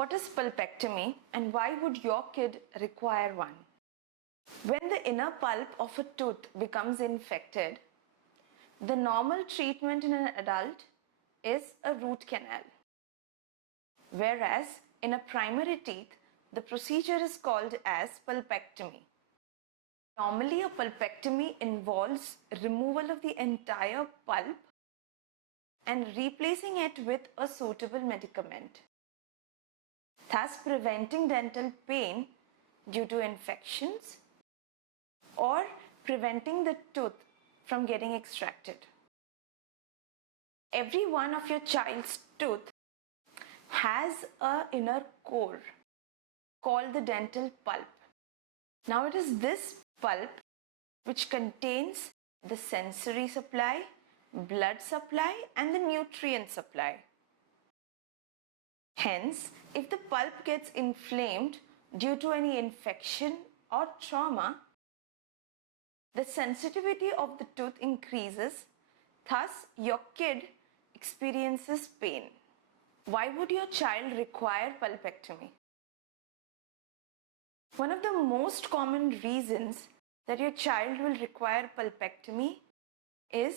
What is pulpectomy and why would your kid require one? When the inner pulp of a tooth becomes infected, the normal treatment in an adult is a root canal. Whereas in a primary teeth, the procedure is called as pulpectomy. Normally, a pulpectomy involves removal of the entire pulp and replacing it with a suitable medicament, thus preventing dental pain due to infections or preventing the tooth from getting extracted. Every one of your child's tooth has an inner core called the dental pulp. Now it is this pulp which contains the sensory supply, blood supply and the nutrient supply. Hence, if the pulp gets inflamed due to any infection or trauma, the sensitivity of the tooth increases, thus your kid experiences pain. Why would your child require pulpectomy? One of the most common reasons that your child will require pulpectomy is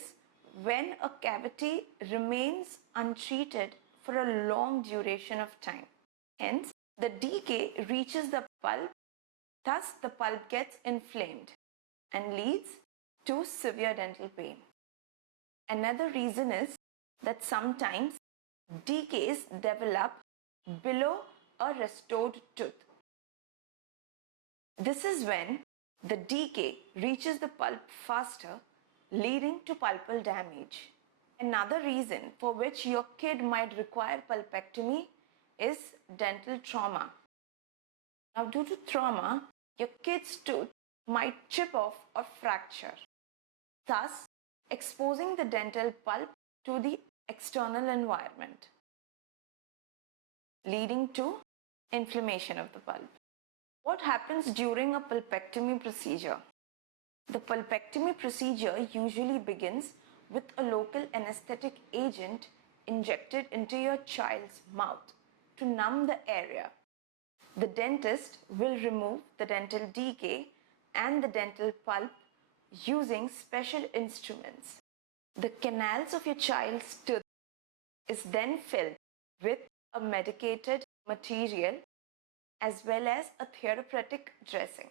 when a cavity remains untreated for a long duration of time. Hence, the decay reaches the pulp, thus the pulp gets inflamed and leads to severe dental pain. Another reason is that sometimes decays develop below a restored tooth. This is when the decay reaches the pulp faster, leading to pulpal damage. Another reason for which your kid might require pulpectomy is dental trauma. Now, due to trauma, your kid's tooth might chip off or fracture, thus exposing the dental pulp to the external environment, leading to inflammation of the pulp. What happens during a pulpectomy procedure? The pulpectomy procedure usually begins with a local anesthetic agent injected into your child's mouth to numb the area. The dentist will remove the dental decay and the dental pulp using special instruments. The canals of your child's tooth is then filled with a medicated material as well as a therapeutic dressing.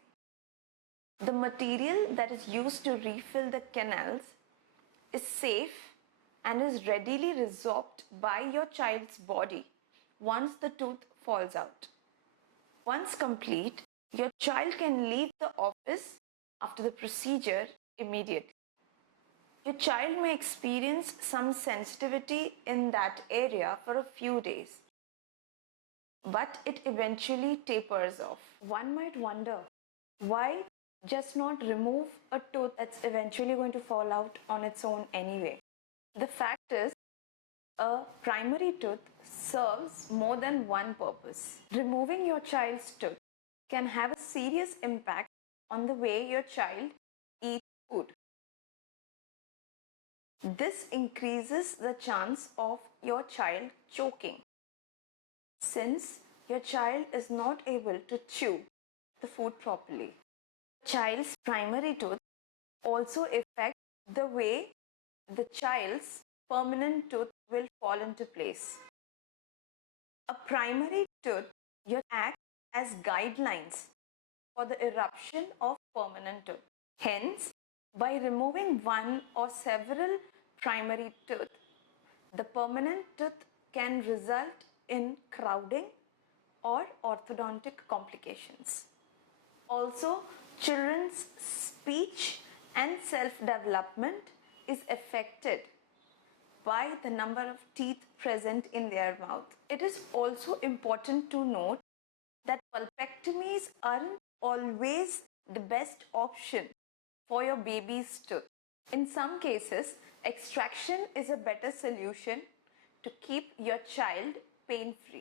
The material that is used to refill the canals is safe and is readily resorbed by your child's body once the tooth falls out. Once complete, your child can leave the office after the procedure immediately. Your child may experience some sensitivity in that area for a few days, but it eventually tapers off. One might wonder, why just not remove a tooth that's eventually going to fall out on its own anyway? The fact is, a primary tooth serves more than one purpose. Removing your child's tooth can have a serious impact on the way your child eats food. This increases the chance of your child choking, since your child is not able to chew the food properly. Child's primary tooth also affects the way the child's permanent tooth will fall into place. A primary tooth acts as guidelines for the eruption of permanent tooth. Hence, by removing one or several primary tooth, the permanent tooth can result in crowding or orthodontic complications. Also, children's speech and self-development is affected by the number of teeth present in their mouth. It is also important to note that pulpectomies aren't always the best option for your baby's tooth. In some cases, extraction is a better solution to keep your child pain-free.